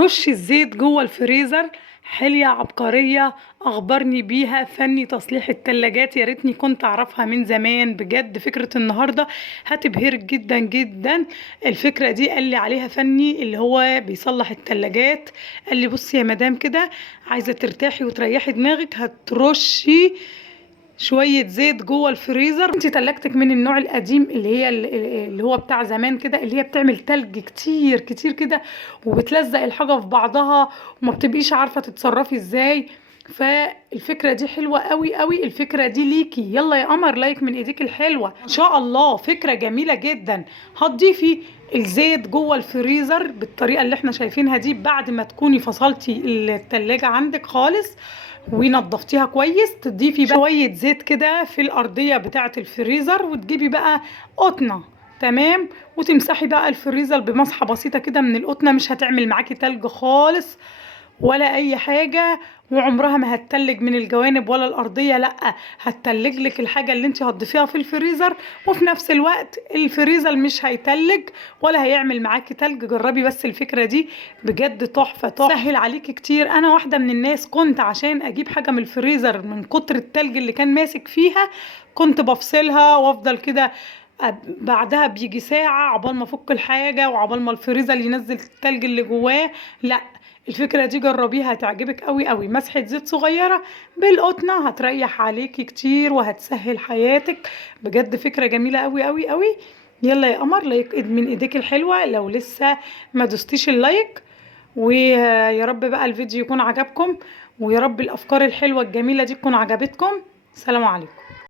رش الزيت جوه الفريزر. حلية عبقرية أخبرني بيها فني تصليح التلاجات، يا ريتني كنت أعرفها من زمان. بجد فكرة النهاردة هتبهرك جدا جدا. الفكرة دي قال لي عليها فني اللي هو بيصلح التلاجات، قال لي بصي يا مدام كده عايزة ترتاحي وتريحي دماغك، هترشي شوية زيت جوه الفريزر. انت تلاجتك من النوع القديم اللي هو بتاع زمان كده، اللي هي بتعمل تلج كتير كتير كده وبتلزق الحاجة في بعضها وما بتبقيش عارفة تتصرفي ازاي. فالفكرة دي حلوة قوي قوي، الفكرة دي ليكي. يلا يا قمر لايك من ايديك الحلوة ان شاء الله، فكرة جميلة جدا. هتضيفي الزيت جوه الفريزر بالطريقة اللي احنا شايفينها دي بعد ما تكوني فصلتي التلاجة عندك خالص ونضفتيها كويس. تضيفي بقى شوية زيت كده في الأرضية بتاعة الفريزر، وتجيبي بقى قطنة، تمام، وتمسحي بقى الفريزر بمسحة بسيطة كده من القطنة. مش هتعمل معاكي تلج خالص ولا اي حاجة، وعمرها ما هتتلج من الجوانب ولا الارضيه، لا هتتلج لك الحاجه اللي انت هتضيفيها في الفريزر، وفي نفس الوقت الفريزر مش هيتلج ولا هيعمل معاكي تلج. جربي بس الفكره دي بجد تحفه تحفه، سهل عليكي كتير. انا واحده من الناس كنت عشان اجيب حاجه من الفريزر من كتر التلج اللي كان ماسك فيها كنت بفصلها وافضل كده بعدها بيجي ساعة عقبال ما افك الحاجة وعقبال ما الفريزر ينزل التلج اللي جواه. لا الفكرة دي جربيها هتعجبك قوي قوي. مسحة زيت صغيرة بالقطنة هتريح عليكي كتير وهتسهل حياتك. بجد فكرة جميلة قوي قوي قوي. يلا يا قمر لايك من ايديك الحلوة لو لسه ما دوستيش اللايك. ويا رب بقى الفيديو يكون عجبكم، ويا رب الافكار الحلوة الجميلة دي تكون عجبتكم. سلام عليكم.